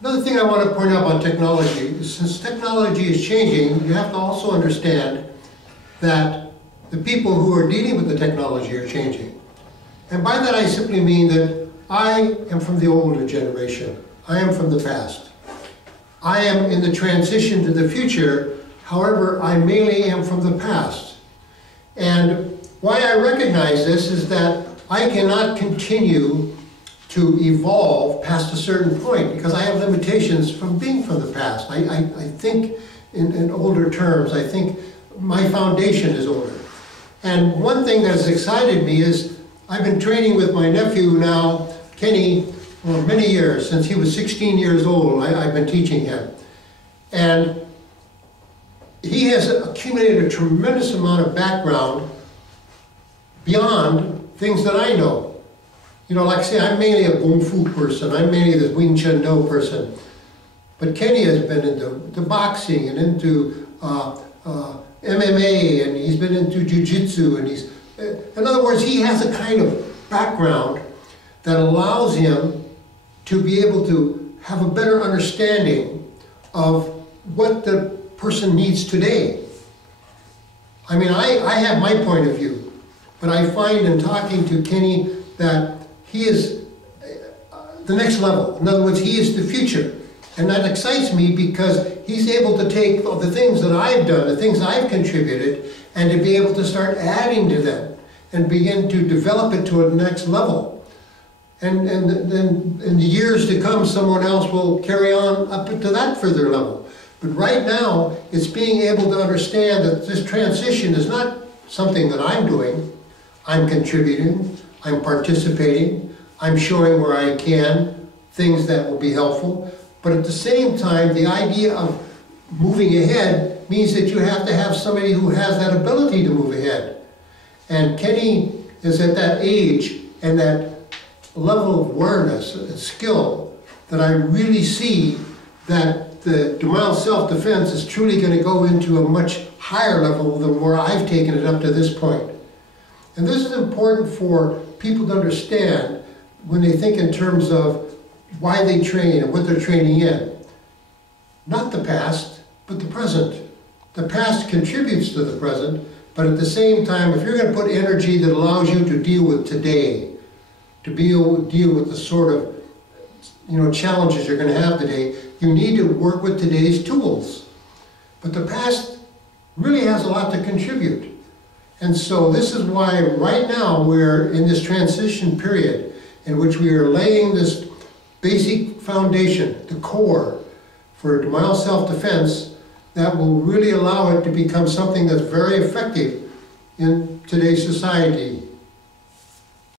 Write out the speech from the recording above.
Another thing I want to point out about technology is since technology is changing, you have to also understand that the people who are dealing with the technology are changing. And by that I simply mean that I am from the older generation. I am from the past. I am in the transition to the future, however, I mainly am from the past. And why I recognize this is that I cannot continue to evolve past a certain point because I have limitations from being from the past. I think in older terms. I think my foundation is older. And one thing that has excited me is I've been training with my nephew now, Kenny, for many years. Since he was 16 years old, I've been teaching him. And he has accumulated a tremendous amount of background beyond things that I know. You know, like I say, I'm mainly a Kung Fu person. I'm mainly the Wing Chun Do person. But Kenny has been into boxing and into MMA, and he's been into Jiu-Jitsu, and he's, in other words, he has a kind of background that allows him to be able to have a better understanding of what the person needs today. I mean, I have my point of view, but I find in talking to Kenny that he is the next level. In other words, he is the future. And that excites me because he's able to take the things that I've done, the things I've contributed, and to be able to start adding to them and begin to develop it to a next level. And then in the years to come, someone else will carry on up to that further level. But right now, it's being able to understand that this transition is not something that I'm doing. I'm contributing, I'm participating, I'm showing where I can, things that will be helpful. But at the same time, the idea of moving ahead means that you have to have somebody who has that ability to move ahead. And Kenny is at that age and that level of awareness and skill that I really see that the DeMile Self-Defense is truly going to go into a much higher level than where I've taken it up to this point. And this is important for people to understand when they think in terms of why they train and what they're training in. Not the past, but the present. The past contributes to the present, but at the same time, if you're going to put energy that allows you to deal with today, to be able to deal with the sort of challenges you're going to have today, you need to work with today's tools. But the past really has a lot to contribute. And so this is why right now we're in this transition period in which we are laying this basic foundation, the core for DeMile Self-Defense that will really allow it to become something that's very effective in today's society.